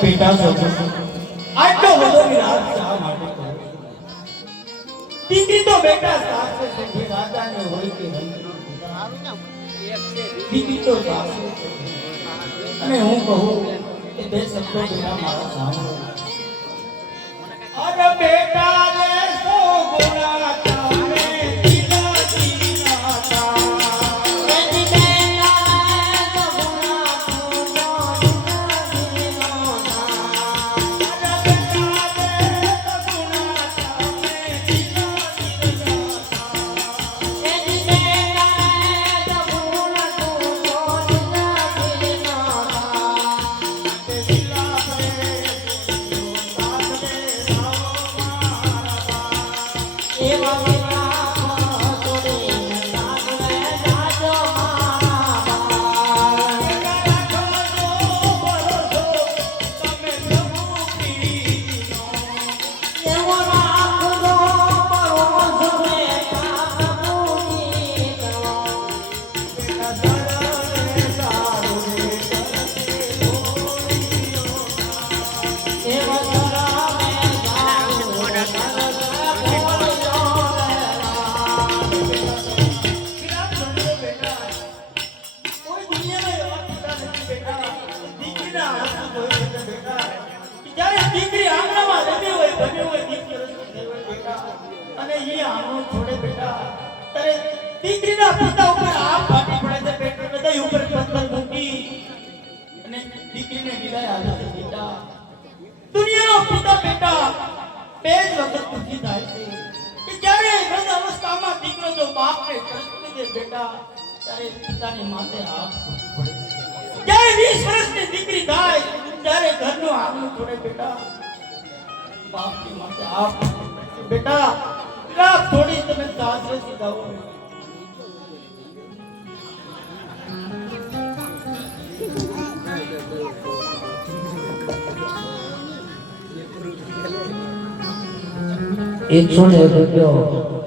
પિતા સોચો આટલો બધો વિરાટ શા માટે કર્યો? દીકરી તો બેટા સાસરે છે રાજાને હોય કે દીકરી તો સાસરે છે અને હું કહું કે બે શબ્દો બેટા મારા સાંભળો. અરે બેટા ને સો ગુણા દીકરીના પિતા ઉપર હાથ ફાટી પડે છે બેટા હૃદય ઉપર પથ્થર મૂકી અને દીકરીને વિદાય આપે છે બેટા દુનિયાનો પિતા બેટા બે જ વખત દુઃખી થાય છે કે જ્યારે વૃદ્ધ અવસ્થામાં દીકરો જો બાપને તરસી દે બેટા ત્યારે પિતાની માથે હાથ પડે છે જ્યારે 20 વર્ષની દીકરી થાય ત્યારે ઘરનું આંગણું છોડે બેટા બાપની માથે હાથ બેટા રાત થોડી તમે સાસરેથી જાઓ ₹101